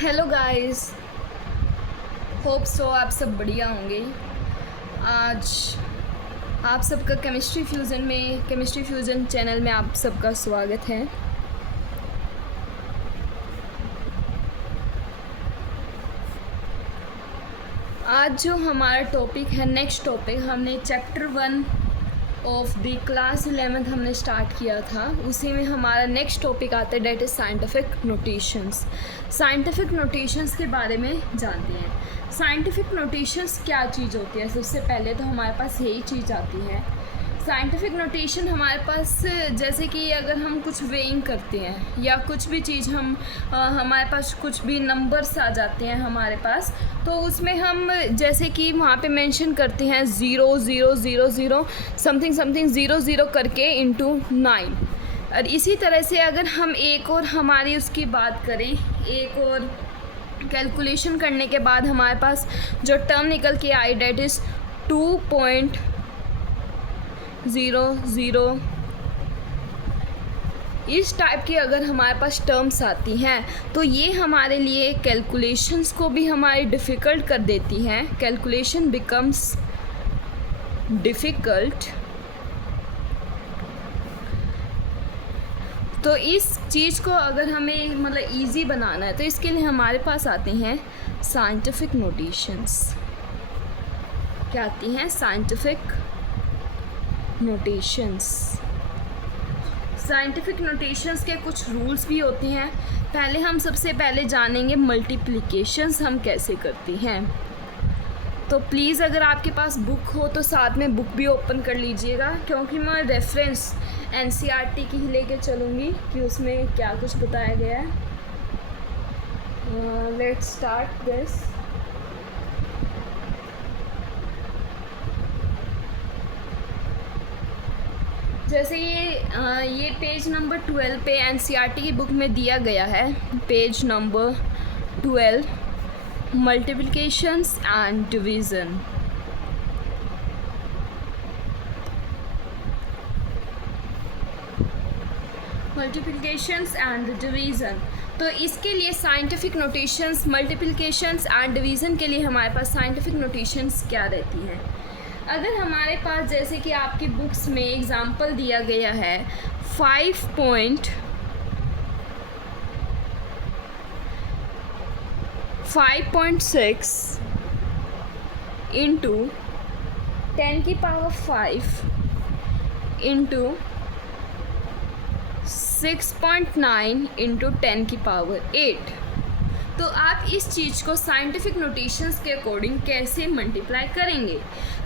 Hello guys, hope so आप सब बढ़िया होंगे। आज आप सबका केमिस्ट्री फ्यूज़न चैनल में आप सबका स्वागत है। आज जो हमारा टॉपिक है, नेक्स्ट टॉपिक, हमने chapter 1 of the class 11th हमने स्टार्ट किया था। उसी में हमारा नेक्स्ट टॉपिक आता है, that is scientific notations. Scientific notations के बारे में जानते हैं। साइंटिफिक नोटेशंस क्या चीज़ होती है? सबसे पहले तो हमारे पास यही चीज़ आती है। साइंटिफिक नोटेशन हमारे पास, जैसे कि अगर हम कुछ वेइंग करते हैं या कुछ भी चीज़ हमारे पास कुछ भी नंबर्स आ जाते हैं हमारे पास, तो उसमें हम जैसे कि वहाँ पे मेंशन करते हैं 0 0 0 0 समथिंग समथिंग 0 0 करके इंटू 9। और इसी तरह से अगर हम एक और हमारी उसकी बात करें, एक और कैलकुलेशन करने के बाद हमारे पास जो टर्म निकल के आई, डेट इज़ 2.00। इस टाइप की अगर हमारे पास टर्म्स आती हैं तो ये हमारे लिए कैलकुलेशंस को भी हमारी डिफ़िकल्ट कर देती हैं। Calculation becomes difficult. तो इस चीज़ को अगर हमें मतलब इजी बनाना है तो इसके लिए हमारे पास आते हैं साइंटिफिक नोटेशंस। क्या आती हैं? Scientific notations. साइंटिफिक नोटेशंस के कुछ रूल्स भी होते हैं। पहले हम सबसे पहले जानेंगे मल्टीप्लिकेशंस हम कैसे करते हैं। तो प्लीज़ अगर आपके पास बुक हो तो साथ में बुक भी ओपन कर लीजिएगा, क्योंकि मैं रेफरेंस एनसीईआरटी की ही लेके चलूँगी कि उसमें क्या कुछ बताया गया है। Let's start this. जैसे ये पेज नंबर 12 पे एनसीईआरटी की बुक में दिया गया है, page number 12, multiplications and division. Multiplications and division. तो इसके लिए scientific notations, multiplications and division के लिए हमारे पास साइंटिफिक नोटेशंस क्या रहती हैं? अगर हमारे पास जैसे कि आपकी बुक्स में एग्ज़ाम्पल दिया गया है 5.6 इंटू 10 की पावर 5 इंटू 6.9 इंटू 10 की पावर 8। तो आप इस चीज़ को साइंटिफिक नोटेशंस के अकॉर्डिंग कैसे मल्टीप्लाई करेंगे?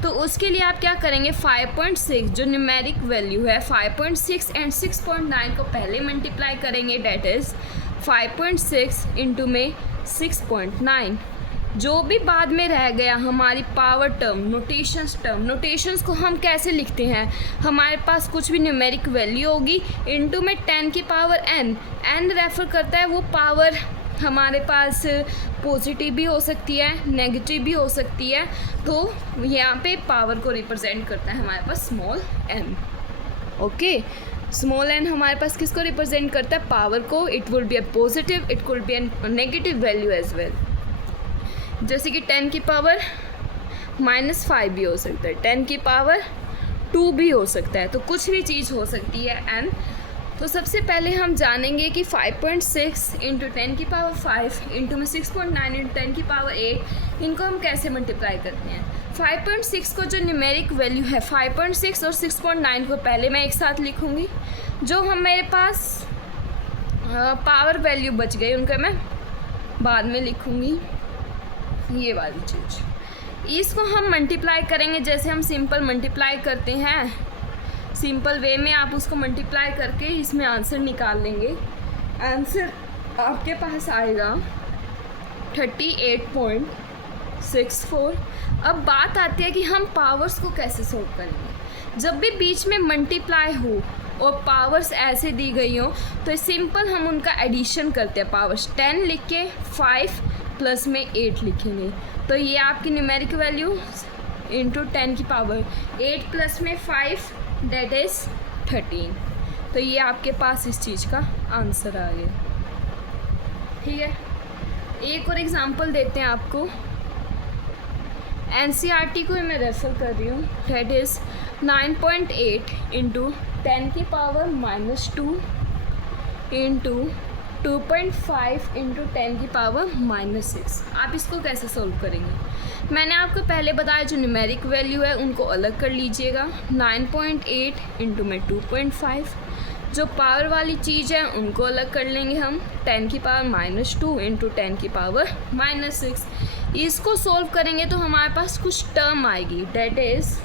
तो उसके लिए आप क्या करेंगे, 5.6 जो न्यूमेरिक वैल्यू है, 5.6 एंड 6.9 को पहले मल्टीप्लाई करेंगे, डेट इज़ 5.6 इंटू में 6.9। जो भी बाद में रह गया हमारी पावर टर्म, नोटेशंस को हम कैसे लिखते हैं? हमारे पास कुछ भी न्यूमेरिक वैल्यू होगी, इंटू में 10 की पावर n रेफ़र करता है वो पावर हमारे पास पॉजिटिव भी हो सकती है, नेगेटिव भी हो सकती है। तो यहाँ पे पावर को रिप्रेजेंट करता है हमारे पास small n। Okay, small n हमारे पास किसको रिप्रेजेंट करता है? पावर को। It will be a positive, it could be a negative value as well. जैसे कि 10 की पावर -5 भी हो सकता है, 10 की पावर 2 भी हो सकता है, तो कुछ भी चीज़ हो सकती है n। तो सबसे पहले हम जानेंगे कि 5.6 इंटू 10 की पावर 5 इंटू में 6.9 इंटू 10 की पावर 8, इनको हम कैसे मल्टीप्लाई करते हैं। 5.6 को जो न्यूमेरिक वैल्यू है, 5.6 और 6.9 को पहले मैं एक साथ लिखूँगी। जो हम मेरे पास पावर वैल्यू बच गई उनको मैं बाद में लिखूँगी, ये वाली चीज़। इसको हम मल्टीप्लाई करेंगे जैसे हम सिंपल मल्टीप्लाई करते हैं, सिंपल वे में आप उसको मल्टीप्लाई करके इसमें आंसर निकाल लेंगे। आंसर आपके पास आएगा 38.64। अब बात आती है कि हम पावर्स को कैसे सोल्व करेंगे। जब भी बीच में मल्टीप्लाई हो और पावर्स ऐसे दी गई हो तो सिंपल हम उनका एडिशन करते हैं। पावर्स 10 लिख के 5 प्लस में 8 लिखेंगे, तो ये आपकी न्यूमेरिक वैल्यू इंटू 10 की पावर 8 प्लस में 5, डेट इज़ 13। तो ये आपके पास इस चीज़ का आंसर आ गया। ठीक है, एक और एग्जांपल देते हैं आपको। NCERT को मैं रेफ़र कर रही हूँ। डेट इज़ 9.8 इंटू 10 की पावर -2 इंटू 2.5 इंटू 10 की पावर -6। आप इसको कैसे सोल्व करेंगे? मैंने आपको पहले बताया जो न्यूमेरिक वैल्यू है उनको अलग कर लीजिएगा। 9.8 इंटू में 2.5, जो पावर वाली चीज़ है उनको अलग कर लेंगे हम। 10 की पावर -2 इंटू 10 की पावर -6। इसको सोल्व करेंगे तो हमारे पास कुछ टर्म आएगी। डेट इज़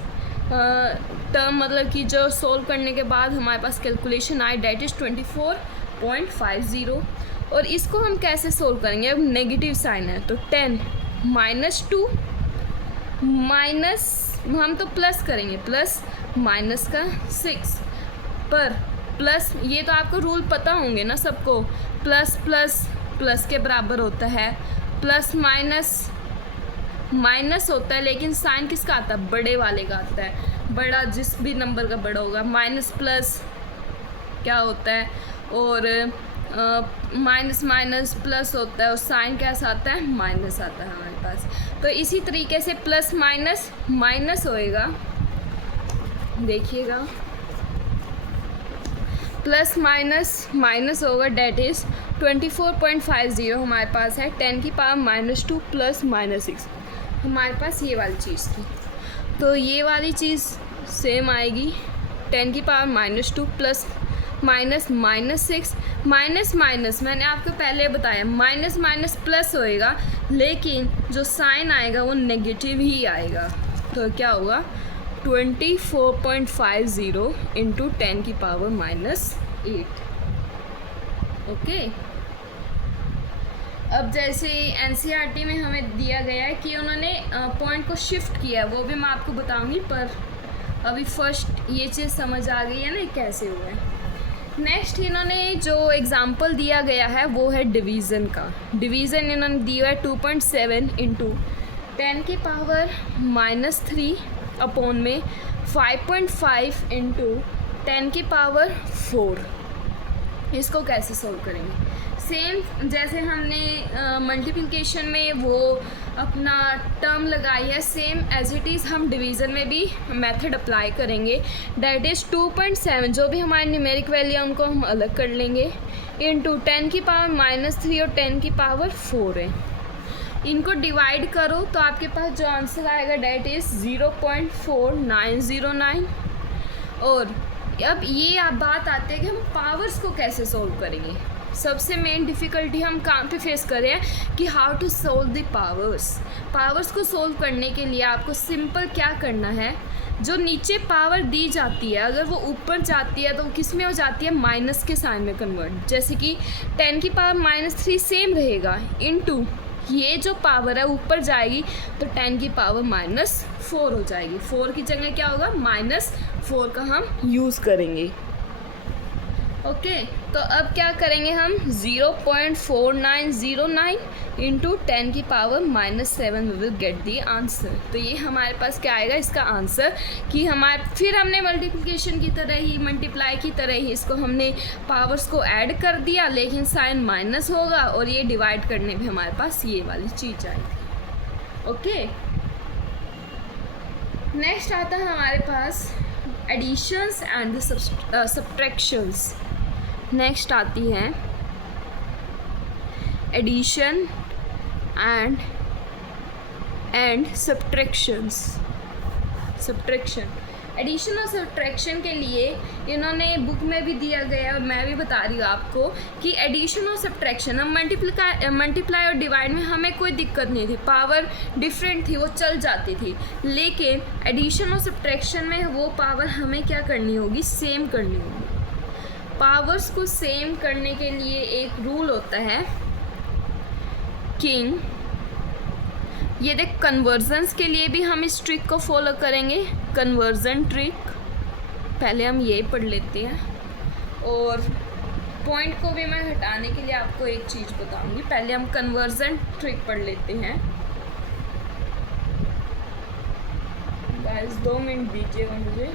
टर्म मतलब कि जो सोल्व करने के बाद हमारे पास कैलकुलेशन आए, डेट इज़ 24.50। और इसको हम कैसे सोल्व करेंगे? अब नेगेटिव साइन है तो 10 -2 माइनस, हम तो प्लस करेंगे, प्लस माइनस का 6 पर प्लस, ये तो आपको रूल पता होंगे ना सबको, प्लस प्लस प्लस के बराबर होता है, प्लस माइनस माइनस होता है, लेकिन साइन किसका आता है? बड़े वाले का आता है। बड़ा जिस भी नंबर का बड़ा होगा, माइनस प्लस क्या होता है, और माइनस माइनस प्लस होता है, और साइन कैसा आता है? माइनस आता है हमारे पास। तो इसी तरीके से प्लस माइनस माइनस होएगा, देखिएगा, प्लस माइनस माइनस होगा, डेट इज़ 24.50 हमारे पास है। 10 की पावर -2 प्लस -6 हमारे पास ये वाली चीज़ थी। तो ये वाली चीज़ सेम आएगी, 10 की power -2 plus minus -6, minus minus मैंने आपको पहले बताया माइनस माइनस प्लस होएगा, लेकिन जो साइन आएगा वो नेगेटिव ही आएगा। तो क्या होगा? 24.50 इंटू 10 की पावर -8। ओके। अब जैसे NCERT में हमें दिया गया है कि उन्होंने पॉइंट को शिफ्ट किया है, वो भी मैं आपको बताऊंगी, पर अभी फर्स्ट ये चीज़ समझ आ गई है ना कैसे हुआ है। नेक्स्ट इन्होंने जो एग्ज़ाम्पल दिया गया है वो है डिवीज़न का। डिवीज़न इन्होंने दिया है 2.7 इंटू 10 की पावर -3 अपॉन में 5.5 इंटू 10 की पावर 4। इसको कैसे सोल्व करेंगे? सेम जैसे हमने मल्टीप्लिकेशन में वो अपना टर्म लगाई है, सेम एज इट इज़ हम डिवीज़न में भी मेथड अप्लाई करेंगे। डेट इज़ 2.7, जो भी हमारे न्यूमेरिक वैल्यू है उनको हम अलग कर लेंगे, इंटू 10 की पावर -3 और 10 की पावर 4 है। इनको डिवाइड करो तो आपके पास जो आंसर आएगा डेट इज़ 0.4909। और अब ये आप बात आते हैं कि हम पावर्स को कैसे सोल्व करेंगे। सबसे मेन डिफ़िकल्टी हम कहाँ पे फेस कर रहे हैं कि how to solve the powers को सोल्व करने के लिए आपको सिंपल क्या करना है, जो नीचे पावर दी जाती है अगर वो ऊपर जाती है तो किस में हो जाती है? माइनस के साइन में कन्वर्ट। जैसे कि 10 की पावर -3 सेम रहेगा, इनटू ये जो पावर है ऊपर जाएगी तो 10 की पावर -4 हो जाएगी। 4 की जगह क्या होगा? -4 का हम यूज़ करेंगे। ओके, तो अब क्या करेंगे हम? 0.4909 इंटू 10 की power -7 we will get the answer. तो ये हमारे पास क्या आएगा इसका आंसर, कि हमारे फिर हमने मल्टीप्लिकेशन की तरह ही, मल्टीप्लाई की तरह ही इसको हमने पावर्स को ऐड कर दिया, लेकिन साइन माइनस होगा, और ये डिवाइड करने भी हमारे पास ये वाली चीज़ आएगी। ओके, नेक्स्ट आता है हमारे पास एडिशंस एंड सब्ट्रैक्शंस। नेक्स्ट आती है एडिशन एंड सब्ट्रैक्शन। एडिशन और सब्ट्रैक्शन के लिए इन्होंने बुक में भी दिया गया और मैं भी बता रही हूँ आपको कि एडिशन और सब्ट्रैक्शन, हम मल्टीप्लाई और डिवाइड में हमें कोई दिक्कत नहीं थी, पावर डिफरेंट थी वो चल जाती थी, लेकिन एडिशन और सब्ट्रैक्शन में वो पावर हमें क्या करनी होगी? सेम करनी होगी। पावर्स को सेम करने के लिए एक रूल होता है किंग। ये देख, कन्वर्जन्स के लिए भी हम इस ट्रिक को फॉलो करेंगे, कन्वर्जन ट्रिक। पहले हम ये पढ़ लेते हैं, और पॉइंट को भी मैं हटाने के लिए आपको एक चीज़ बताऊंगी। पहले हम कन्वर्जन ट्रिक पढ़ लेते हैं। गाइस 2 मिनट दीजिएगा मुझे।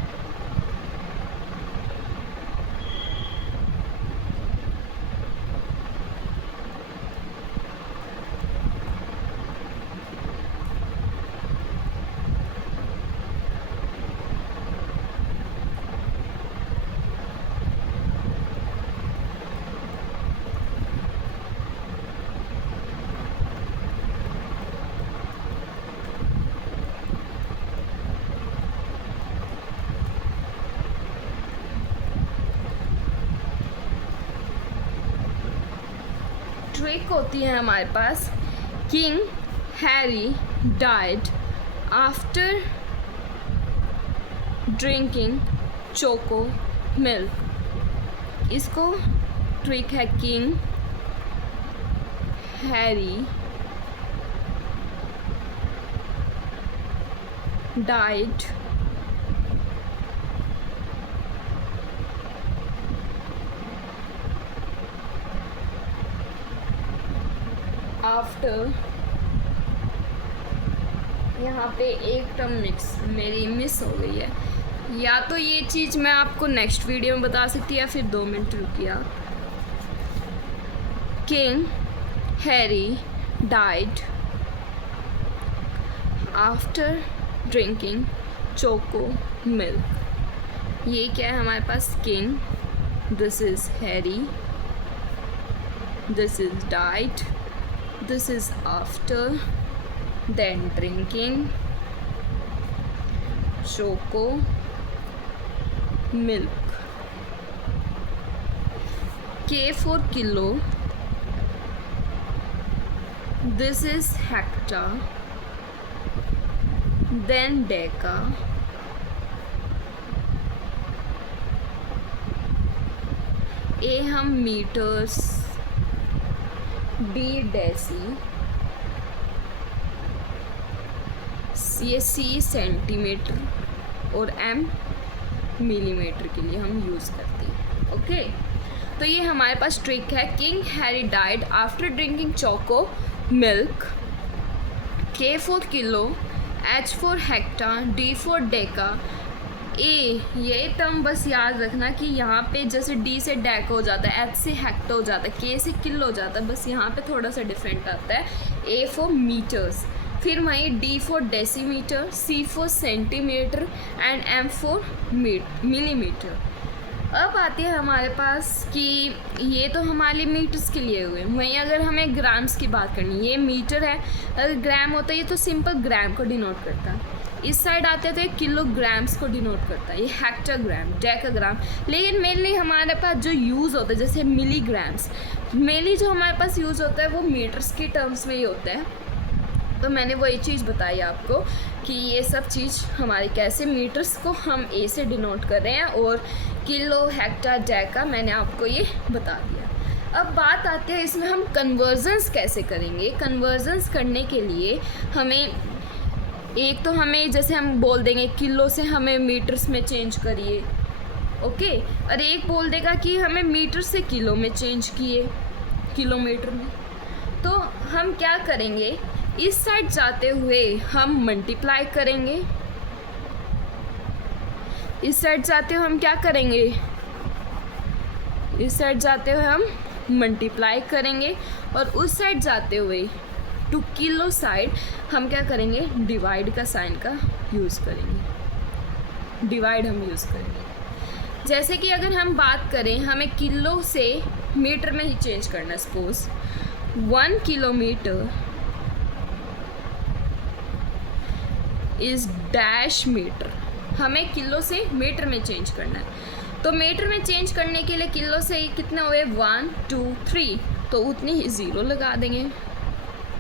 ट्रिक होती है हमारे पास king Harry died after drinking choco milk. इसको ट्रिक है किंग हैरी डाइड आफ्टर, यहाँ पे एक टर्म मेरी मिस हो गई है, या तो ये चीज़ मैं आपको नेक्स्ट वीडियो में बता सकती या फिर 2 मिनट रुकिए आप। King Harry died after drinking choco milk. ये क्या है हमारे पास, king, this is Harry, this is died, this is after, then drinking choco milk। K for kilo, this is hecta, then deca, A हम metres, D deci, ये सी centimetre और M millimetre के लिए हम यूज़ करते हैं। ओके, तो ये हमारे पास ट्रिक है king Harry died after drinking choco milk. K for kilo, H for hecta, D for deca, A, ये टर्म बस याद रखना कि यहाँ पे जैसे डी से डेक हो जाता है, एच से हेक्टा हो जाता है, के से किलो हो जाता है, बस यहाँ पे थोड़ा सा डिफरेंट आता है। ए फॉर मीटर्स, फिर वहीं D for decimeter, C for centimeter and M for millimeter. अब आती है हमारे पास कि ये तो हमारे मीटर्स के लिए हुए, वहीं अगर हमें ग्राम्स की बात करनी, ये मीटर है, अगर ग्राम होता है ये तो सिंपल ग्राम को डिनोट करता है। इस साइड आते हैं तो ये किलोग्राम्स को डिनोट करता है, ये हेक्टाग्राम, डेकाग्राम। लेकिन मेनली हमारे पास जो यूज़ होता है जैसे मिलीग्राम्स, मेनली जो हमारे पास यूज़ होता है वो मीटर्स की टर्म्स में ही होता है। तो मैंने वही चीज़ बताई आपको कि ये सब चीज़ हमारे कैसे मीटर्स को हम ए से डिनोट कर रहे हैं, और किलो, हेक्टा, डेका मैंने आपको ये बता दिया। अब बात आती है इसमें हम कन्वर्जन्स कैसे करेंगे। कन्वर्जन्स करने के लिए हमें एक तो हमें जैसे हम बोल देंगे किलो से हमें मीटर्स में चेंज करिए, ओके, और एक बोल देगा कि हमें मीटर से किलो में चेंज किए, किलोमीटर में। तो हम क्या करेंगे, इस साइड जाते हुए हम मल्टीप्लाई करेंगे, इस साइड जाते हुए हम क्या करेंगे, इस साइड जाते हुए हम मल्टीप्लाई करेंगे, और उस साइड जाते हुए टू किलो साइड हम क्या करेंगे, डिवाइड का साइन का यूज़ करेंगे, डिवाइड हम यूज़ करेंगे। जैसे कि अगर हम बात करें हमें किलो से मीटर में ही चेंज करना, suppose 1 kilometer is dash meter, हमें किलो से मीटर में चेंज करना है। तो मीटर में चेंज करने के लिए किलो से कितने हुए, 1 2 3, तो उतनी ही ज़ीरो लगा देंगे,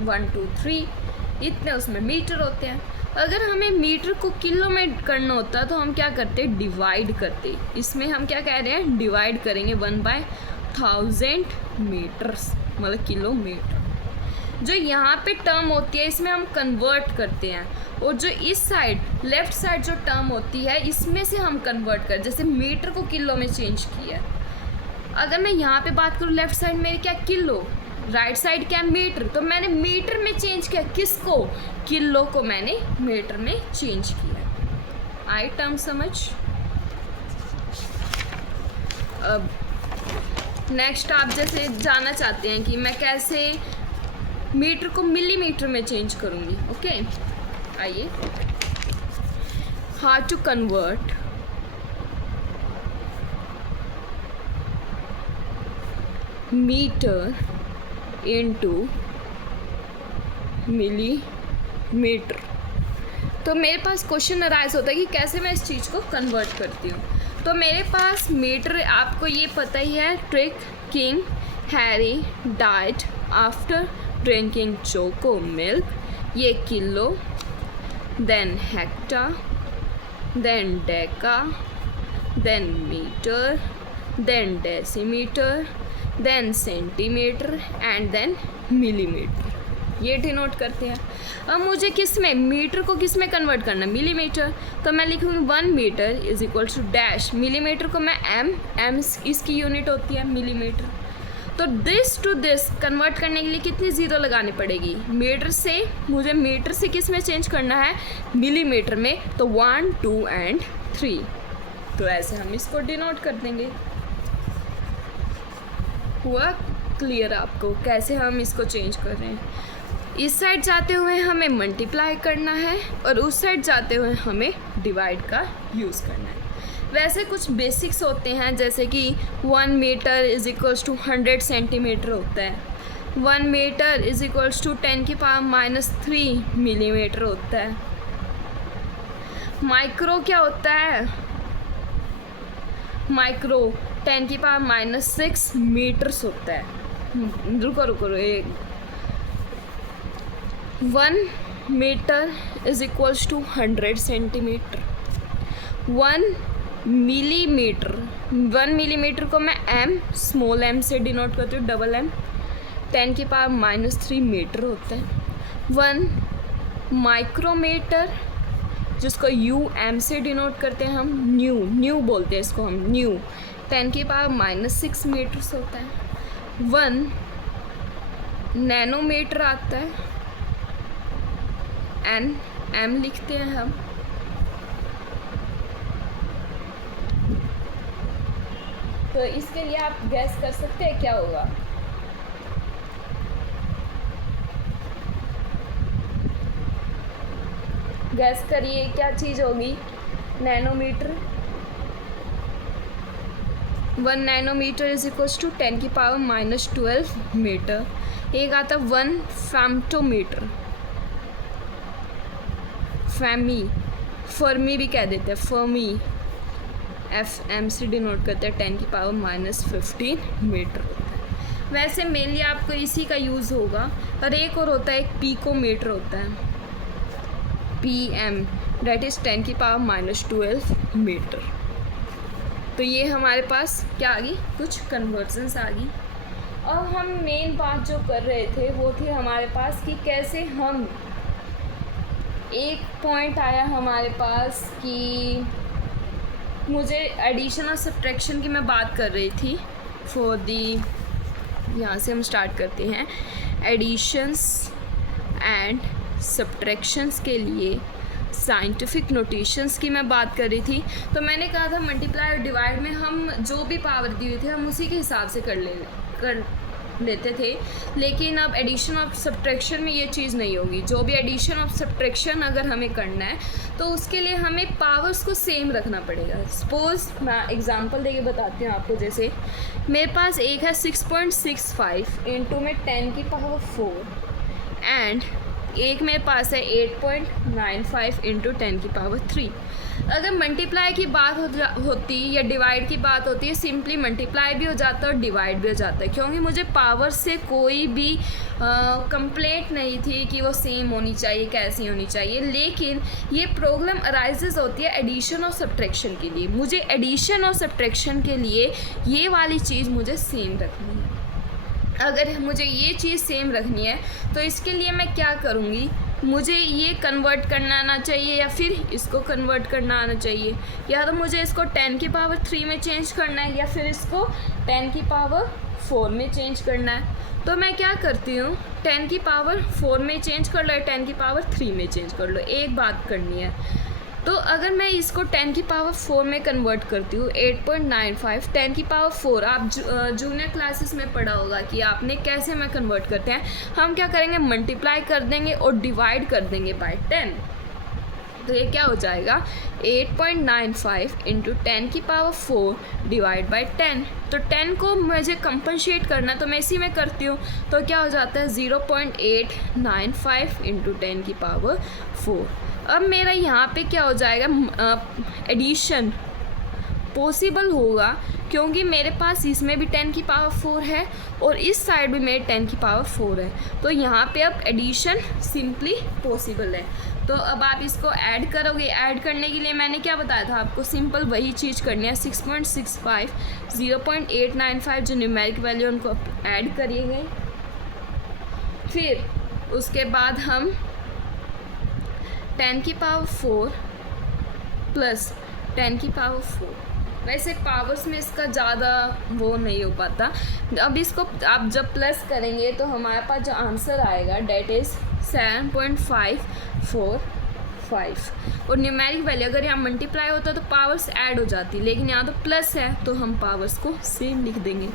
1 2 3 इतने उसमें मीटर होते हैं। अगर हमें मीटर को किलो में करना होता तो हम क्या करते, डिवाइड करते। इसमें हम क्या कह रहे हैं, डिवाइड करेंगे 1/1000 मीटर्स, मतलब किलोमीटर। जो यहाँ पे टर्म होती है इसमें हम कन्वर्ट करते हैं, और जो इस साइड लेफ़्ट साइड जो टर्म होती है इसमें से हम कन्वर्ट कर, जैसे मीटर को किलो में चेंज किया। अगर मैं यहाँ पे बात करूँ लेफ़्ट साइड मेरी क्या, किलो, राइट साइड क्या, मीटर, तो मैंने मीटर में चेंज किया, किसको, किलो को मैंने मीटर में चेंज किया। आई टर्म समझ। अब नेक्स्ट आप जैसे जानना चाहते हैं कि मैं कैसे मीटर को मिलीमीटर में चेंज करूँगी, ओके, आइए। How to convert meter into millimeter. तो मेरे पास क्वेश्चन अराइज होता है कि कैसे मैं इस चीज़ को कन्वर्ट करती हूँ। तो मेरे पास मीटर, आपको ये पता ही है trick, king Harry died after drinking choco milk, ये kilo, then hecta, then deca, then metre, then decimetre, then centimetre and then millimetre, ये डिनोट करते हैं। अब मुझे किस में, मीटर को किस में कन्वर्ट करना, मिलीमीटर, तो मैं लिखूँगी 1 meter is equal to dash, millimeter को मैं एम इसकी यूनिट होती है मिलीमीटर। तो दिस टू दिस कन्वर्ट करने के लिए कितनी ज़ीरो लगानी पड़ेगी, मीटर से मुझे मीटर से किस में चेंज करना है, मिलीमीटर में, तो 1 2 एंड 3, तो ऐसे हम इसको डिनोट कर देंगे। हुआ क्लियर आपको कैसे हम इसको चेंज कर रहे हैं। इस साइड जाते हुए हमें मल्टीप्लाई करना है और उस साइड जाते हुए हमें डिवाइड का यूज़ करना है। वैसे कुछ बेसिक्स होते हैं, जैसे कि 1 meter is equals to 100 centimeter होता है, 1 meter is equals to 10⁻³ millimeter होता है। माइक्रो क्या होता है, माइक्रो 10⁻⁻6 मीटर्स होता है। रुको 1 meter is equals to 100 centimeter. 1 millimeter को मैं एम, स्मॉल एम से डिनोट करती हूँ, डबल एम, 10⁻³ मीटर होता है। 1 माइक्रोमीटर, जिसको यू एम से डिनोट करते हैं हम, न्यू बोलते हैं इसको हम, न्यू, 10⁻⁻6 मीटर्स होता है। 1 नैनोमीटर आता है, एम लिखते हैं हम। तो इसके लिए आप गैस कर सकते हैं क्या होगा, गैस करिए क्या चीज़ होगी, nanometer. 1 nanometer is equals to 10⁻⁻12 meter. एक आता 1 फेम्टोमीटर, फर्मी भी कह देते हैं, फर्मी, FM से डिनोट करते हैं, 10⁻⁻15 मीटर होता है। वैसे मेनली आपको इसी का यूज़ होगा। और एक और होता है, एक पीकोमीटर होता है, PM, डेट इज़ 10⁻⁻12 मीटर। तो ये हमारे पास क्या आ गई, कुछ कन्वर्जन्स आ गई। अब हम मेन बात जो कर रहे थे वो थी हमारे पास कि कैसे हम, एक पॉइंट आया हमारे पास कि मुझे एडिशन और सब्ट्रैक्शन की मैं बात कर रही थी फॉर दी, यहाँ से हम स्टार्ट करते हैं। एडिशंस एंड सब्ट्रैक्शंस के लिए साइंटिफिक नोटेशंस की मैं बात कर रही थी। तो मैंने कहा था मल्टीप्लाई और डिवाइड में हम जो भी पावर दी हुई थी हम उसी के हिसाब से कर लेते थे, लेकिन अब एडिशन और सब्ट्रैक्शन में ये चीज़ नहीं होगी। जो भी एडिशन और सब्ट्रैक्शन अगर हमें करना है तो उसके लिए हमें पावर्स को सेम रखना पड़ेगा। सपोज़ मैं एग्जांपल देके बताती हूँ आपको। जैसे मेरे पास एक है 6.65 इंटू में 10⁴ एंड एक मेरे पास है 8.95 इंटू 10⁻3। अगर मल्टीप्लाई की बात होती या डिवाइड की बात होती है, सिंपली मल्टीप्लाई भी हो जाता है और डिवाइड भी हो जाता है, क्योंकि मुझे पावर से कोई भी कंप्लेंट नहीं थी कि वो सेम होनी चाहिए, कैसी होनी चाहिए। लेकिन ये प्रॉब्लम अराइजेज होती है एडिशन और सब्ट्रैक्शन के लिए। मुझे एडिशन और सब्ट्रैक्शन के लिए ये वाली चीज़ मुझे सेम रखनी है। अगर मुझे ये चीज़ सेम रखनी है तो इसके लिए मैं क्या करूँगी, मुझे ये कन्वर्ट करना आना चाहिए या फिर इसको कन्वर्ट करना आना चाहिए, या तो मुझे इसको 10⁻3 में चेंज करना है या फिर इसको 10⁻4 में चेंज करना है। तो मैं क्या करती हूँ, 10⁻4 में चेंज कर लो, 10⁻3 में चेंज कर लो, एक बात करनी है। तो अगर मैं इसको 10⁻4 में कन्वर्ट करती हूँ, 8.95 10⁻4, आप जूनियर क्लासेस में पढ़ा होगा कि आपने कैसे में कन्वर्ट करते हैं। हम क्या करेंगे, मल्टीप्लाई कर देंगे और डिवाइड कर देंगे बाय 10। तो ये क्या हो जाएगा, 8.95 इंटू 10⁻4 डिवाइड बाई 10। तो 10 को मुझे कंपनसेट करना तो मैं इसी में करती हूँ। तो क्या हो जाता है 0.895 इंटू 10⁻4। अब मेरा यहाँ पे क्या हो जाएगा, एडिशन पॉसिबल होगा क्योंकि मेरे पास इसमें भी 10 की पावर 4 है और इस साइड भी मेरे 10 की पावर 4 है, तो यहाँ पे अब एडिशन सिंपली पॉसिबल है। तो अब आप इसको ऐड करोगे। ऐड करने के लिए मैंने क्या बताया था आपको, सिंपल वही चीज़ करनी है। 6.65 0.895 जो न्यूमेरिक वैल्यू उनको ऐड करिएगा। फिर उसके बाद हम 10 की पावर 4 प्लस 10 की पावर 4, वैसे पावर्स में इसका ज़्यादा वो नहीं हो पाता। अब इसको आप जब प्लस करेंगे तो हमारे पास जो आंसर आएगा डेट इज़ 7.545 और न्यूमेरिक वैल्यू अगर यहाँ मल्टीप्लाई होता तो पावर्स ऐड हो जाती, लेकिन यहाँ तो प्लस है तो हम पावर्स को सेम लिख देंगे।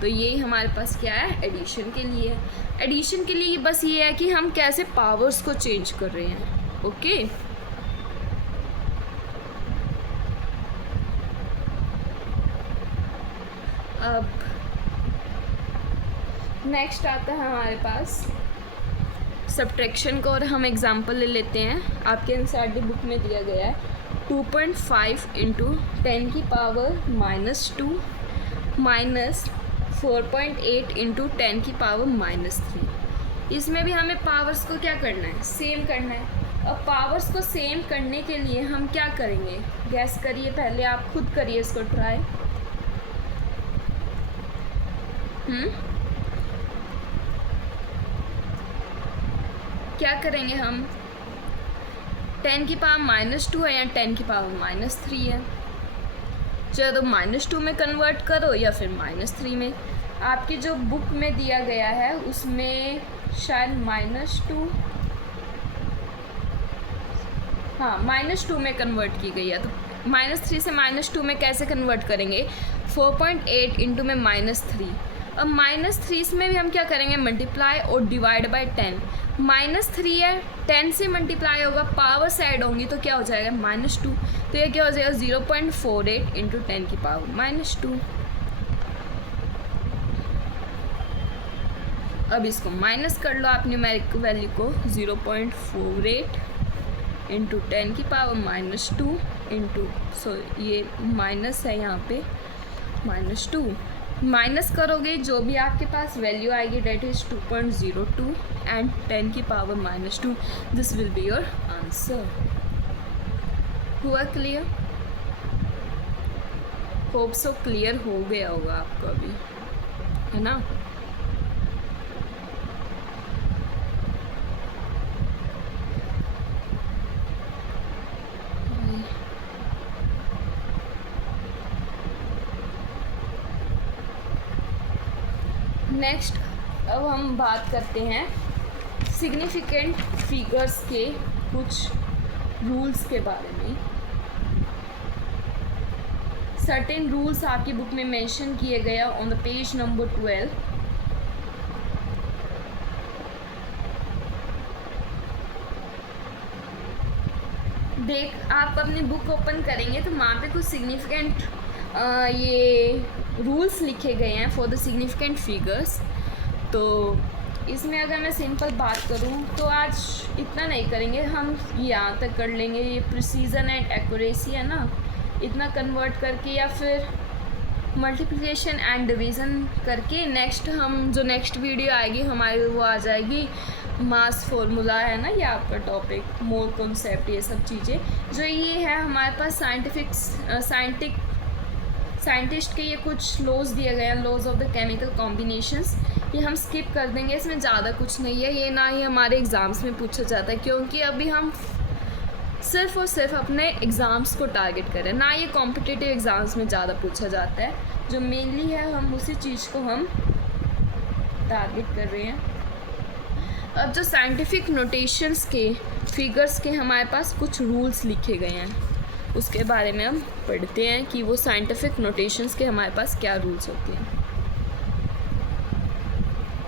तो यही हमारे पास क्या है, एडिशन के लिए। एडिशन के लिए बस ये है कि हम कैसे पावर्स को चेंज कर रहे हैं। ओके, अब नेक्स्ट आता है हमारे पास सब्ट्रैक्शन का, और हम एग्जांपल ले लेते हैं। आपके एनसीईआरटी बुक में दिया गया है 2.5 इंटू 10 की पावर -2 माइनस 4.8 इंटू 10 की पावर -3। इसमें भी हमें पावर्स को क्या करना है, सेम करना है। अब पावर्स को सेम करने के लिए हम क्या करेंगे, गैस करिए, पहले आप खुद करिए इसको ट्राई। क्या करेंगे हम, 10 की पावर -2 है या 10 की पावर -3 है, चाहे तो -2 में कन्वर्ट करो या फिर -3 में। आपकी जो बुक में दिया गया है उसमें शायद -2, हाँ -2 में कन्वर्ट की गई है। तो -3 से -2 में कैसे कन्वर्ट करेंगे, 4.8 इंटू में -3। अब -3 में भी हम क्या करेंगे, मल्टीप्लाई और डिवाइड बाय 10। -3 है, 10 से मल्टीप्लाई होगा, पावर्स ऐड होंगी तो क्या हो जाएगा, -2। तो ये क्या हो जाएगा, 0.48 इंटू 10 की पावर -2। अब इसको माइनस कर लो आप न्यूमेरिक वैल्यू को, 0.48 इंटू 10 की पावर -2 इंटू, ये माइनस है यहाँ पे -2, माइनस करोगे जो भी आपके पास वैल्यू आएगी डेट इज़ 2.02 एंड 10 की power -2। This will be your answer. हुआ क्लियर? होप सो क्लियर हो गया होगा आपको अभी, है ना। नेक्स्ट अब हम बात करते हैं सिग्निफिकेंट फिगर्स के कुछ रूल्स के बारे में। सर्टेन रूल्स आपकी बुक में मेंशन किए गए ऑन द पेज नंबर 12। आप अपनी बुक ओपन करेंगे तो वहाँ पे कुछ सिग्निफिकेंट ये रूल्स लिखे गए हैं फॉर द सिग्निफिकेंट फिगर्स। तो इसमें अगर मैं सिंपल बात करूं तो आज इतना नहीं करेंगे, हम यहाँ तक कर लेंगे। ये प्रिसीजन एंड एक्यूरेसी है ना, इतना कन्वर्ट करके या फिर मल्टीप्लिकेशन एंड डिवीज़न करके। नेक्स्ट हम जो नेक्स्ट वीडियो आएगी हमारी वो आ जाएगी मास फॉर्मूला, है ना, ये आपका टॉपिक, मोल कॉन्सेप्ट, ये सब चीज़ें जो ये है हमारे पास साइंटिस्ट के ये कुछ लॉज दिए गए हैं, laws of the chemical combinations. ये हम स्किप कर देंगे, इसमें ज़्यादा कुछ नहीं है, ये ना ही हमारे एग्ज़ाम्स में पूछा जाता है क्योंकि अभी हम सिर्फ और सिर्फ अपने एग्ज़ाम्स को टारगेट करें, ना ये कॉम्पिटिटिव एग्ज़ाम्स में ज़्यादा पूछा जाता है। जो मेनली है हम उसी चीज़ को हम टारगेट कर रहे हैं। अब जो साइंटिफिक नोटेशंस के फिगर्स के हमारे पास कुछ रूल्स लिखे गए हैं उसके बारे में हम पढ़ते हैं कि वो साइंटिफिक नोटेशंस के हमारे पास क्या रूल्स होते हैं।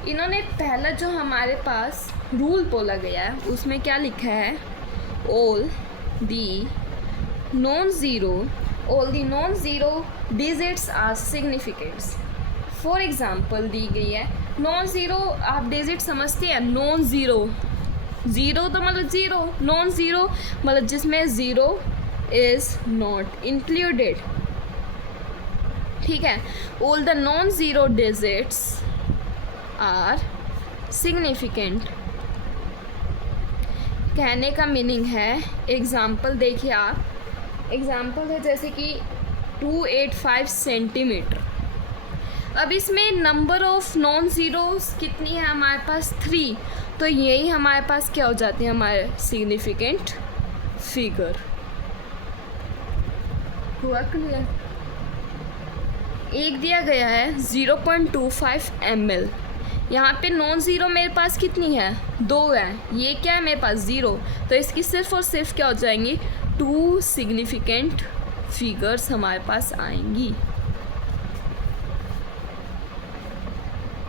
इन्होंने पहला जो हमारे पास रूल बोला गया है उसमें क्या लिखा है, all the non zero digits are significants. For example दी गई है नॉन ज़ीरो, आप डिजिट समझते हैं, नॉन ज़ीरो, ज़ीरो तो मतलब ज़ीरो, नॉन ज़ीरो मतलब जिसमें ज़ीरो इज़ नॉट इंक्लूडेड, ठीक है, all the non zero digits are significant. कहने का मीनिंग है, एग्ज़ाम्पल देखिए आप, एग्ज़ाम्पल है जैसे कि 285 सेंटीमीटर। अब इसमें नंबर ऑफ नॉन ज़ीरोस कितनी है हमारे पास 3, तो यही हमारे पास क्या हो जाती है हमारे सिग्निफिकेंट फिगर। हुआ क्लियर? एक दिया गया है 0.25 ml, यहाँ पे नॉन ज़ीरो मेरे पास कितनी है 2 है, ये क्या है मेरे पास 0, तो इसकी सिर्फ और सिर्फ क्या हो जाएंगी 2 सिग्निफिकेंट फिगर्स हमारे पास आएंगी।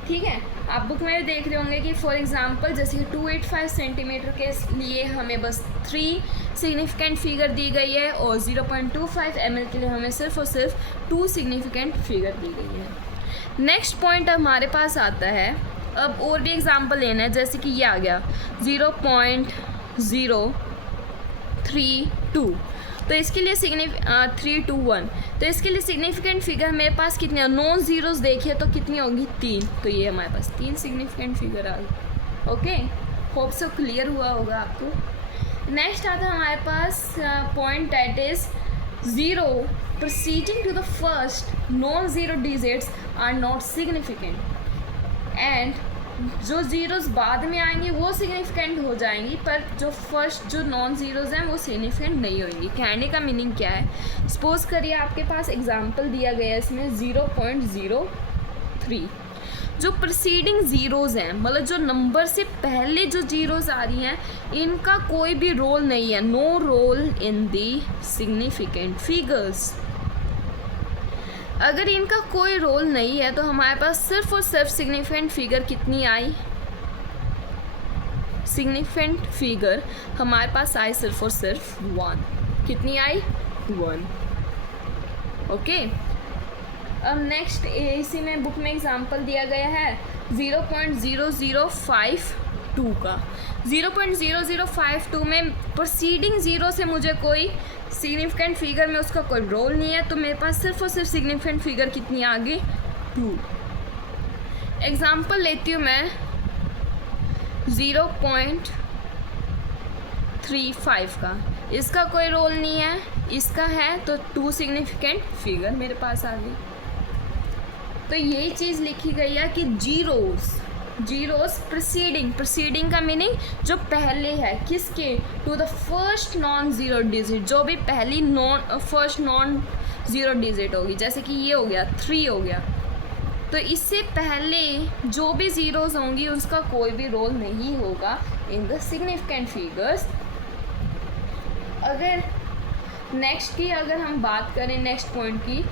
ठीक है, आप बुक में देख रहे होंगे कि फॉर एग्जांपल जैसे कि 285 सेंटीमीटर के लिए हमें बस 3 सिग्निफिकेंट फिगर दी गई है और 0.25 ml के लिए हमें सिर्फ और सिर्फ 2 सिग्निफिकेंट फिगर दी गई है। नेक्स्ट पॉइंट हमारे पास आता है, अब और भी एग्जांपल लेना है, जैसे कि ये आ गया 0.032, तो इसके लिए 321, तो इसके लिए सिग्निफिकेंट फिगर मेरे पास कितने, नॉन ज़ीरोस देखिए तो कितनी होगी 3, तो ये हमारे पास 3 सिग्निफिकेंट फिगर आ गई। ओके, होप सो क्लियर हुआ होगा आपको। नेक्स्ट आता है हमारे पास point that is 0 proceeding to the first non-zero digits are not significant, and जो ज़ीरोज़ बाद में आएंगी वो सिग्निफिकेंट हो जाएंगी, पर जो फर्स्ट जो नॉन ज़ीरोज़ हैं वो सिग्निफिकेंट नहीं होंगी। कहने का मीनिंग क्या है, सपोज़ करिए आपके पास एग्जांपल दिया गया है इसमें 0.03, जो प्रीसीडिंग ज़ीरोज़ हैं, मतलब जो नंबर से पहले जो ज़ीरोज़ आ रही हैं, इनका कोई भी रोल नहीं है, no role in the significant figures. अगर इनका कोई रोल नहीं है तो हमारे पास सिर्फ और सिर्फ सिग्निफिकेंट फिगर कितनी आई, सिग्निफिकेंट फिगर हमारे पास आई सिर्फ और सिर्फ 1, कितनी आई 1। ओके, अब नेक्स्ट इसी में बुक में एग्जांपल दिया गया है 0.0052 का। 0.0052 में प्रोसीडिंग ज़ीरो से मुझे कोई सिग्निफिकेंट फिगर में उसका कोई रोल नहीं है, तो मेरे पास सिर्फ और सिर्फ सिग्निफिकेंट फिगर कितनी आ गई 2। एग्जांपल लेती हूँ मैं 0.35 का, इसका कोई रोल नहीं है, इसका है, तो 2 सिग्निफिकेंट फिगर मेरे पास आ गई। तो यही चीज़ लिखी गई है कि जीरोस प्रीसीडिंग का मीनिंग जो पहले है किसके, to the first non zero digit, जो भी पहली फर्स्ट नॉन ज़ीरो डिजिट होगी, जैसे कि ये हो गया 3 हो गया, तो इससे पहले जो भी ज़ीरोज़ होंगी उसका कोई भी रोल नहीं होगा इन द सिग्निफिकेंट फिगर्स। अगर नेक्स्ट की अगर हम बात करें नेक्स्ट पॉइंट की,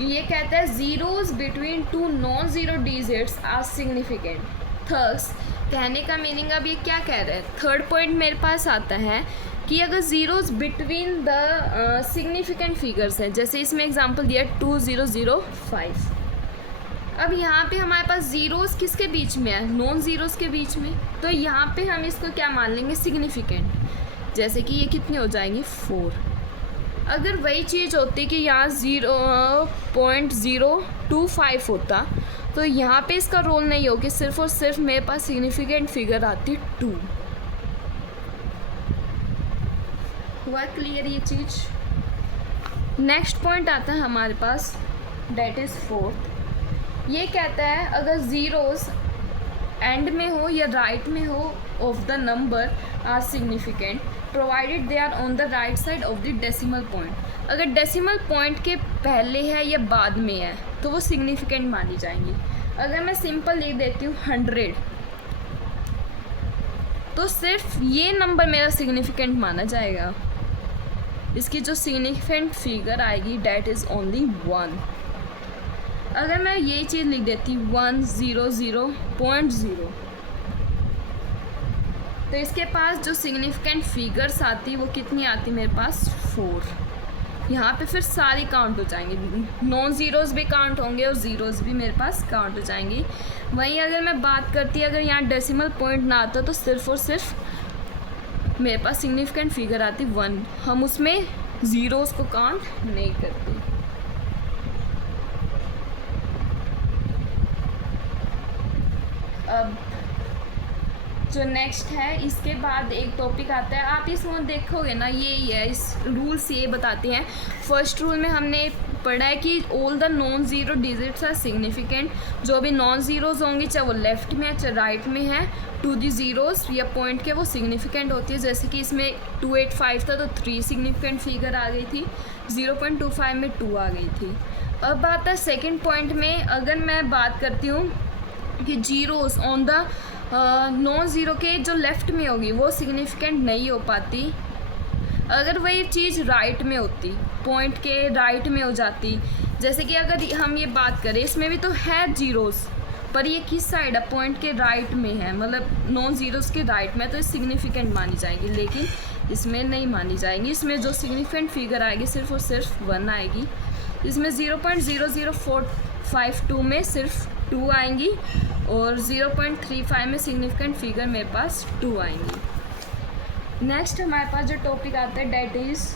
ये कहता है zeros between 2 non zero digits are significant. Thus, कहने का मीनिंग अब ये क्या कह रहा है, थर्ड पॉइंट मेरे पास आता है कि अगर zeros between the significant figures हैं, जैसे इसमें एग्जांपल दिया 2005, अब यहाँ पे हमारे पास ज़ीरोज़ किसके बीच में है, नॉन ज़ीरोज़ के बीच में, तो यहाँ पे हम इसको क्या मान लेंगे सिग्निफिकेंट, जैसे कि ये कितनी हो जाएंगी 4। अगर वही चीज़ होती कि यहाँ 0.025 होता तो यहाँ पे इसका रोल नहीं होगी, सिर्फ और सिर्फ मेरे पास सिग्निफिकेंट फिगर आती 2। हुआ क्लियर ये चीज़? नेक्स्ट पॉइंट आता है हमारे पास डेट इज़ 4th। ये कहता है अगर ज़ीरोज़ एंड में हो या राइट में हो of the number are significant provided they are on the right side of the decimal point. अगर डेसिमल पॉइंट के पहले है या बाद में है तो वो सिग्निफिकेंट मानी जाएंगी। अगर मैं सिंपल लिख देती हूँ 100, तो सिर्फ ये नंबर मेरा सिग्निफिकेंट माना जाएगा, इसकी जो सिग्निफिकेंट फिगर आएगी डेट इज़ ओनली 1। अगर मैं यही चीज़ लिख देती 100.0, तो इसके पास जो सिग्निफिकेंट फिगर्स आती वो कितनी आती मेरे पास 4। यहाँ पे फिर सारी काउंट हो जाएंगी, नॉन ज़ीरोज़ भी काउंट होंगे और ज़ीरोज़ भी मेरे पास काउंट हो जाएंगी। वहीं अगर मैं बात करती अगर यहाँ डेसिमल पॉइंट ना आता तो सिर्फ और सिर्फ मेरे पास सिग्निफिकेंट फिगर आती 1, हम उसमें ज़ीरोज़ को काउंट नहीं करते। अब जो नेक्स्ट है, इसके बाद एक टॉपिक आता है, आप इसमें देखोगे ना, यही है, इस रूल्स ये बताते हैं। फर्स्ट रूल में हमने पढ़ा है कि all the non zero digits are significant. जो भी नॉन ज़ीरोज़ होंगी, चाहे वो लेफ़्ट में है चाहे राइट में है, टू दी ज़ीरोज़ या पॉइंट के, वो सिग्निफिकेंट होती है। जैसे कि इसमें 285 था तो 3 सिग्निफिकेंट फिगर आ गई थी, 0.25 में 2 आ गई थी। अब बात है सेकेंड पॉइंट में, अगर मैं बात करती हूँ कि zeros on the non zero के जो लेफ़्ट में होगी वो सिग्निफिकेंट नहीं हो पाती। अगर वही चीज़ राइट में होती, पॉइंट के राइट में हो जाती, जैसे कि अगर हम ये बात करें, इसमें भी तो है जीरोज़, पर ये किस साइड है, पॉइंट के राइट में है, मतलब नॉन ज़ीरोज़ के राइट में, तो ये सिग्निफिकेंट मानी जाएगी। लेकिन इसमें नहीं मानी जाएगी। इसमें जो सिग्निफिकेंट फिगर आएगी सिर्फ और सिर्फ 1 आएगी। इसमें 0.00452 में सिर्फ 2 आएंगी और 0.35 में सिग्निफिकेंट फिगर मेरे पास 2 आएंगी। नेक्स्ट हमारे पास जो टॉपिक आता है, date is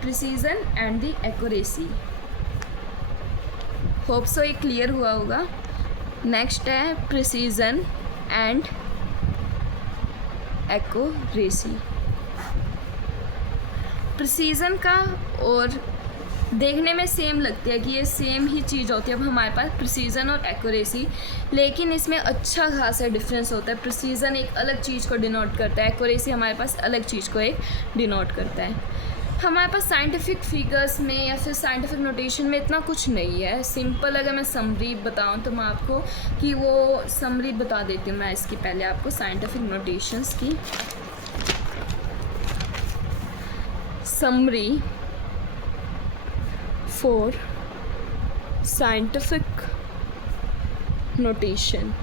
precision and the accuracy. Hope so ये क्लियर हुआ होगा। नेक्स्ट है प्रिसीजन एंड एक्यूरेसी। प्रिसीजन का और देखने में सेम लगती है कि ये सेम ही चीज़ होती है। अब हमारे पास प्रिसीजन और एक्यूरेसी, लेकिन इसमें अच्छा खासा डिफरेंस होता है। प्रिसीजन एक अलग चीज़ को डिनोट करता है, एक्यूरेसी हमारे पास अलग चीज़ को एक डिनोट करता है। हमारे पास साइंटिफिक फिगर्स में या फिर साइंटिफिक नोटेशन में इतना कुछ नहीं है। सिंपल अगर मैं समरी बताऊं तो मैं आपको कि वो समरी बता देती हूँ। मैं इसकी पहले आपको साइंटिफिक नोटेशंस की समरी फॉर साइंटिफिक नोटेशन।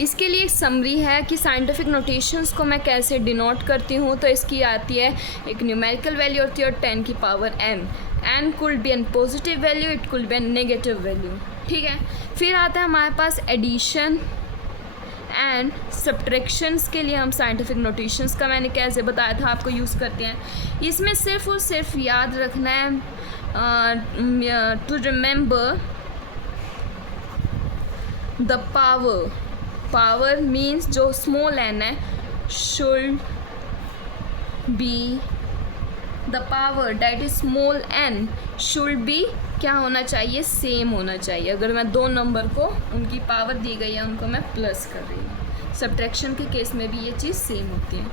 इसके लिए एक समरी है कि साइंटिफिक नोटेशंस को मैं कैसे डिनोट करती हूँ। तो इसकी आती है, एक न्यूमेरिकल वैल्यू होती है और 10 की power n। n could be an positive value, it could be an negative value, ठीक है। फिर आता है हमारे पास एडिशन एंड सब्ट्रैक्शंस के लिए हम साइंटिफिक नोटेशंस का मैंने कैसे बताया था आपको यूज़ करते हैं। इसमें सिर्फ और सिर्फ याद रखना है to remember the power. Power means जो स्मॉल n है, should be the power that is small n should be क्या होना चाहिए, सेम होना चाहिए। अगर मैं दो नंबर को उनकी पावर दी गई है उनको मैं प्लस कर रही हूँ, सब्ट्रैक्शन के केस में भी ये चीज़ सेम होती है।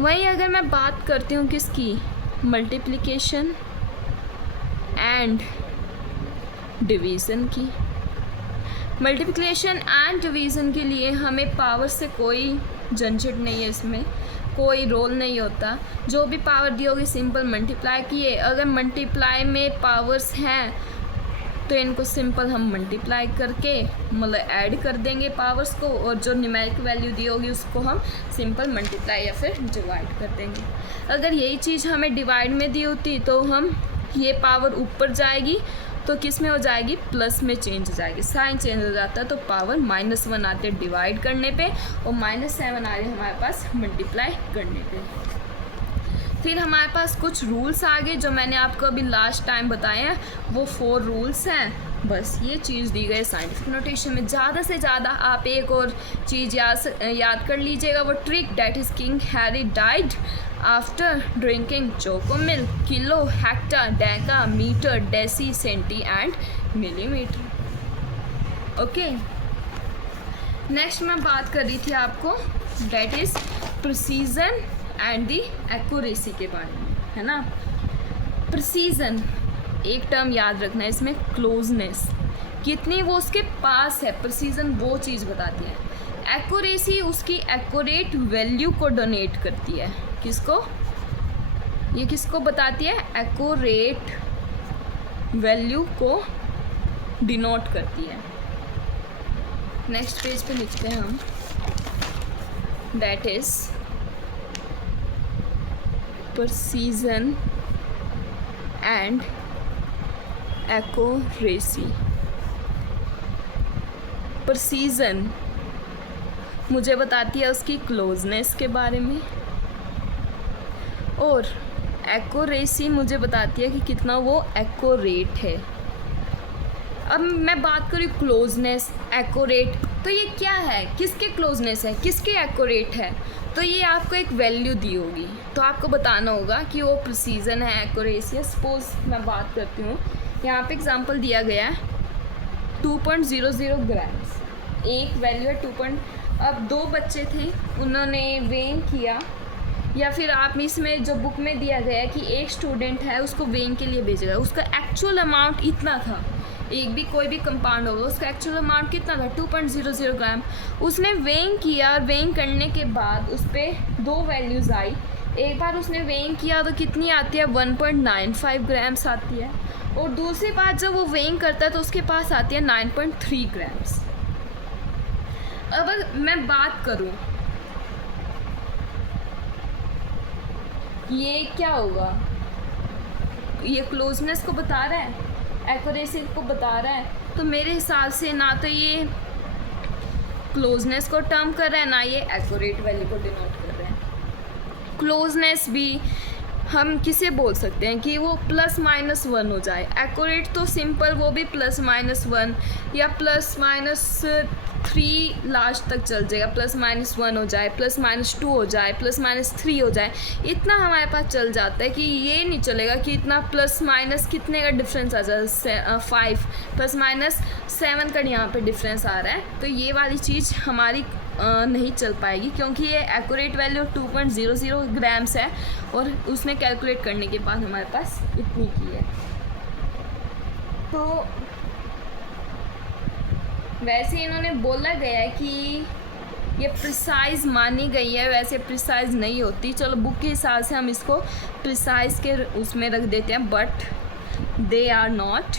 वहीं अगर मैं बात करती हूँ किसकी, मल्टीप्लिकेशन एंड डिवीज़न की। मल्टीप्लिकेशन एंड डिवीज़न के लिए हमें पावर से कोई झंझट नहीं है, इसमें कोई रोल नहीं होता। जो भी पावर दी होगी सिंपल मल्टीप्लाई किए। अगर मल्टीप्लाई में पावर्स हैं तो इनको सिंपल हम मल्टीप्लाई करके मतलब ऐड कर देंगे पावर्स को, और जो न्यूमेरिक वैल्यू दी होगी उसको हम सिंपल मल्टीप्लाई या फिर डिवाइड कर देंगे। अगर यही चीज़ हमें डिवाइड में दी होती तो हम ये पावर ऊपर जाएगी तो किस में हो जाएगी, प्लस में चेंज हो जाएगी, साइन चेंज हो जाता है तो पावर -1 आते हैं डिवाइड करने पे और -7 आ रहे हैं हमारे पास मल्टीप्लाई करने पे। फिर हमारे पास कुछ रूल्स आ गए जो मैंने आपको अभी लास्ट टाइम बताए हैं, वो 4 रूल्स हैं। बस ये चीज़ दी गई साइंटिफिक नोटेशन में। ज़्यादा से ज़्यादा आप एक और चीज़ याद कर लीजिएगा, वो trick, that is king Harry died after drinking choco milk. Kilo, hecto, deca, metre, deci, centi and millimetre. Okay, next मैं बात कर रही थी आपको that is precision and the accuracy के बारे में, है ना। प्रिसीजन एक टर्म याद रखना है इसमें, क्लोजनेस, कितनी वो उसके पास है, प्रिसीजन वो चीज़ बताती है। एक्यूरेसी उसकी एक्यूरेट वैल्यू को डोनेट करती है। किसको, ये किसको बताती है, एक्यूरेट वैल्यू को डिनोट करती है। नेक्स्ट पेज पे लिखते हैं हम, that is precision and accuracy. Precision मुझे बताती है उसकी क्लोजनेस के बारे में, और एक्यूरेसी मुझे बताती है कि कितना वो एक्यूरेट है। अब मैं बात करूँ क्लोजनेस, एक्यूरेट, तो ये क्या है, किसके क्लोजनेस है, किसके एक्यूरेट है, तो ये आपको एक वैल्यू दी होगी, तो आपको बताना होगा कि वो प्रिसीजन है, एक्यूरेसी है। सपोज मैं बात करती हूँ, यहाँ पे एग्जांपल दिया गया है 2.00 ग्राम्स, एक वैल्यू है अब दो बच्चे थे, उन्होंने वेइंग किया, या फिर आप इसमें जो बुक में दिया गया है कि एक स्टूडेंट है उसको वेइंग के लिए भेजा गया, उसका एक्चुअल अमाउंट इतना था, एक भी कोई भी कंपाउंड होगा उसका एक्चुअल अमाउंट कितना था 2.00 ग्राम। उसने वेइंग किया और वेइंग करने के बाद उस पर दो वैल्यूज़ आई। एक बार उसने वेइंग किया तो कितनी आती है 1.95 ग्राम्स आती है, और दूसरी बार जब वो वेइंग करता है तो उसके पास आती है 9.3 ग्राम्स। अब मैं बात करूं, ये क्या होगा, ये क्लोजनेस को बता रहा है, एक्यूरेसी को बता रहा है, तो मेरे हिसाब से ना तो ये क्लोजनेस को टर्म कर रहा है, ना ये एक्यूरेट वैल्यू को डिनोट कर रहा है। क्लोजनेस भी हम किसे बोल सकते हैं कि वो +-1 हो जाए, एक्यूरेट तो सिंपल वो भी +-1 या +-3 लास्ट तक चल जाएगा, +-1 हो जाए, +-2 हो जाए, +-3 हो जाए, इतना हमारे पास चल जाता है कि ये नहीं चलेगा कि इतना +- कितने का डिफरेंस आ जाए 5 +-7 का यहाँ पे डिफरेंस आ रहा है, तो ये वाली चीज़ हमारी नहीं चल पाएगी, क्योंकि ये एक्यूरेट वैल्यू 2.00 ग्राम्स है और उसने कैलकुलेट करने के बाद हमारे पास इतनी की है। तो वैसे इन्होंने बोला गया है कि ये प्रिसाइज मानी गई है, वैसे प्रिसाइज नहीं होती, चलो बुक के हिसाब से हम इसको प्रिसाइज के उसमें रख देते हैं, but they are not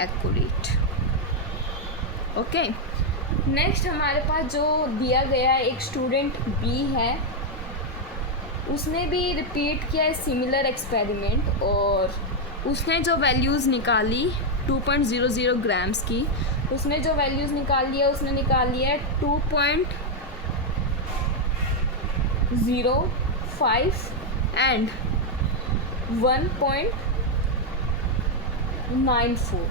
accurate. Okay, next हमारे पास जो दिया गया है, एक स्टूडेंट बी है, उसने भी रिपीट किया है सिमिलर एक्सपेरिमेंट, और उसने जो वैल्यूज़ निकाली 2.00 ग्राम्स की, उसने जो वैल्यूज़ निकाली है उसने निकाली है 2.05 एंड 1.94,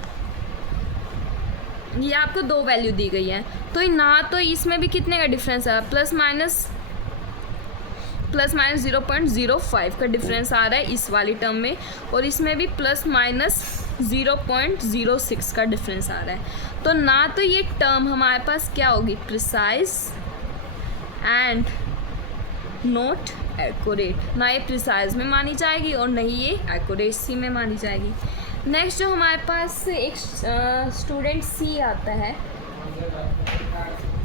ये आपको दो वैल्यू दी गई है, तो ना तो इसमें भी कितने का डिफरेंस है, +- 0.05 का डिफरेंस आ रहा है इस वाली टर्म में, और इसमें भी +- 0.06 का डिफरेंस आ रहा है, तो ना तो ये टर्म हमारे पास क्या होगी प्रिसाइज एंड नॉट एक्यूरेट, ना ये प्रिसाइज में मानी जाएगी और नहीं ये एक्यूरेसी में मानी जाएगी। नेक्स्ट जो हमारे पास एक स्टूडेंट सी आता है,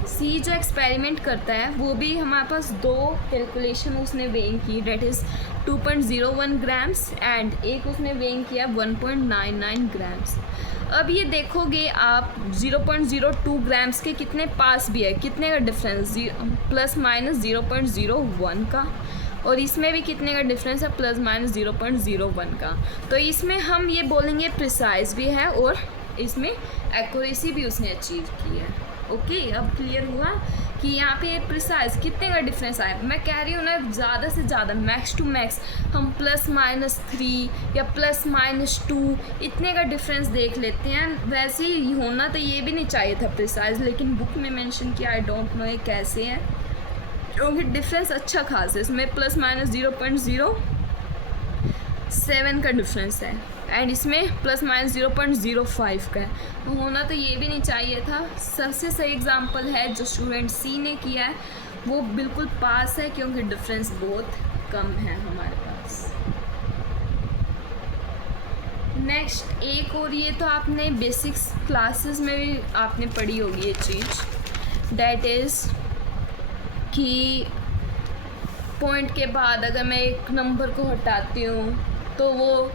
सी जो एक्सपेरिमेंट करता है वो भी हमारे पास दो कैलकुलेशन उसने वेइंग की, डेट इज़ 2.01 ग्राम्स एंड एक उसने वेइंग किया 1.99 ग्राम्स। अब ये देखोगे आप 0.02 ग्राम्स के कितने पास भी है, कितने का डिफरेंस +- 0.01 का, और इसमें भी कितने का डिफरेंस है +- 0.01 का, तो इसमें हम ये बोलेंगे प्रिसाइज भी है और इसमें एक्यूरेसी भी उसने अचीव की है। ओके, अब क्लियर हुआ कि यहाँ पे प्रिसाइज कितने का डिफरेंस आया। मैं कह रही हूँ ना, ज़्यादा से ज़्यादा मैक्स टू मैक्स हम +-3 या +-2 इतने का डिफरेंस देख लेते हैं। वैसे ही होना तो ये भी नहीं चाहिए था प्रिसाइज, लेकिन बुक में मेंशन किया, आई डोंट नो ये कैसे है, क्योंकि डिफरेंस अच्छा खास है, इसमें +- 0.07 का डिफरेंस है एंड इसमें +- 0.05 का है, तो होना तो ये भी नहीं चाहिए था। सबसे सही एग्जांपल है जो स्टूडेंट सी ने किया है, वो बिल्कुल पास है, क्योंकि डिफरेंस बहुत कम है हमारे पास। नेक्स्ट एक और, ये तो आपने बेसिक्स क्लासेस में भी आपने पढ़ी होगी ये चीज़, डैट इज़ कि पॉइंट के बाद अगर मैं एक नंबर को हटाती हूँ तो वो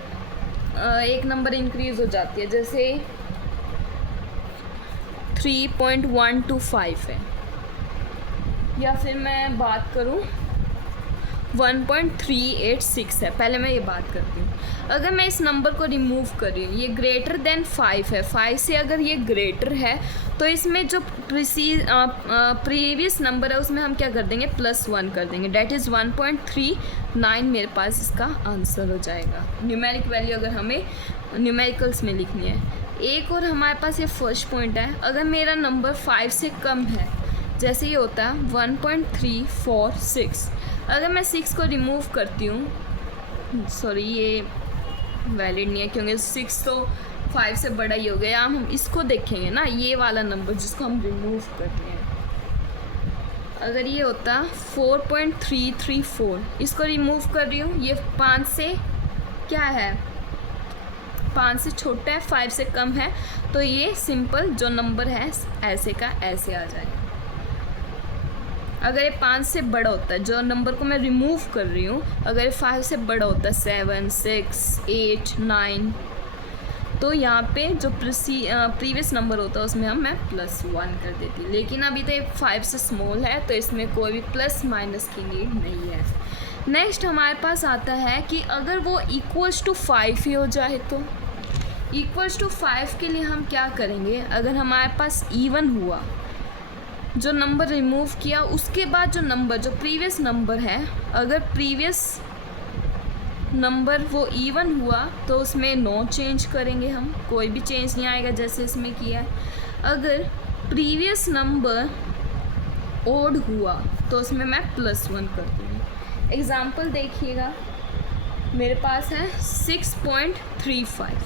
एक नंबर इंक्रीज़ हो जाती है, जैसे 3.125 है, या फिर मैं बात करूँ 1.386 है। पहले मैं ये बात करती हूँ, अगर मैं इस नंबर को रिमूव कर रही हूँ, ये ग्रेटर देन 5 है, 5 से अगर ये ग्रेटर है तो इसमें जो प्रीवियस नंबर है उसमें हम क्या कर देंगे +1 कर देंगे, डैट इज़ 1.39 मेरे पास इसका आंसर हो जाएगा। न्यूमेरिक वैल्यू अगर हमें न्यूमेरिकल्स में लिखनी है, एक और हमारे पास ये फर्स्ट पॉइंट है, अगर मेरा नंबर 5 से कम है, जैसे ये होता है 1.346, अगर मैं 6 को रिमूव करती हूँ, सॉरी ये वैलिड नहीं है क्योंकि 6 तो 5 से बड़ा ही हो गया। हम इसको देखेंगे ना, ये वाला नंबर जिसको हम रिमूव करते हैं, अगर ये होता 4.334, इसको रिमूव कर रही हूँ, ये 5 से क्या है, 5 से छोटा है, 5 से कम है, तो ये सिंपल जो नंबर है ऐसे का ऐसे आ जाएगा। अगर ये 5 से बड़ा होता है, जो नंबर को मैं रिमूव कर रही हूँ, अगर ये 5 से बड़ा होता है 7, 6, 8, 9, तो यहाँ पे जो प्रीवियस नंबर होता है उसमें मैं +1 कर देती। लेकिन अभी तो ये 5 से स्मॉल है, तो इसमें कोई भी प्लस माइनस की नीड नहीं है। नेक्स्ट हमारे पास आता है कि अगर वो इक्वल्स टू 5 ही हो जाए, तो इक्वल्स टू 5 के लिए हम क्या करेंगे, अगर हमारे पास इवन हुआ, जो नंबर रिमूव किया उसके बाद जो नंबर, जो प्रीवियस नंबर है, अगर प्रीवियस नंबर वो इवन हुआ तो उसमें नो चेंज करेंगे हम, कोई भी चेंज नहीं आएगा जैसे इसमें किया है। अगर प्रीवियस नंबर ओड हुआ तो उसमें मैं +1 कर दूँगी। एग्ज़ाम्पल देखिएगा, मेरे पास है 6.35,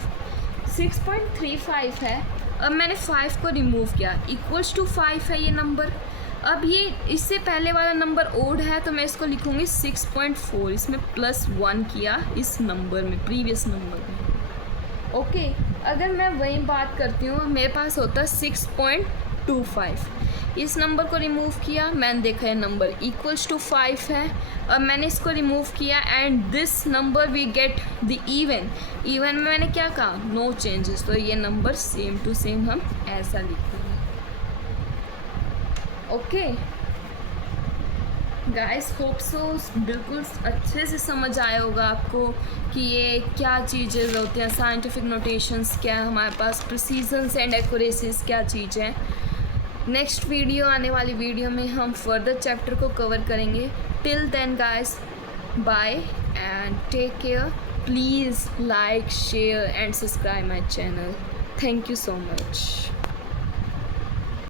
6.35 है, अब मैंने 5 को रिमूव किया, इक्वल्स टू 5 है ये नंबर। अब ये इससे पहले वाला नंबर ओड है, तो मैं इसको लिखूँगी 6.4, इसमें +1 किया इस नंबर में, प्रीवियस नंबर में। ओके, अगर मैं वही बात करती हूँ, मेरे पास होता है 6.25, इस नंबर को रिमूव किया, मैंने देखा है नंबर इक्वल्स टू 5 है, अब मैंने इसको रिमूव किया and this number we get the even. Even में मैंने क्या कहा, नो चेंजेस, तो ये नंबर सेम टू सेम हम ऐसा लिखेंगे। ओके गाइस, होप सो बिल्कुल अच्छे से समझ आया होगा आपको कि ये क्या चीज़ें होती हैं, साइंटिफिक नोटेशंस क्या है, हमारे पास प्रिसीजंस एंड एक्यूरेसीज क्या चीज़ है। नेक्स्ट वीडियो, आने वाली वीडियो में हम फर्दर चैप्टर को कवर करेंगे। Till then guys, bye and take care. Please like, share and subscribe my channel. Thank you so much.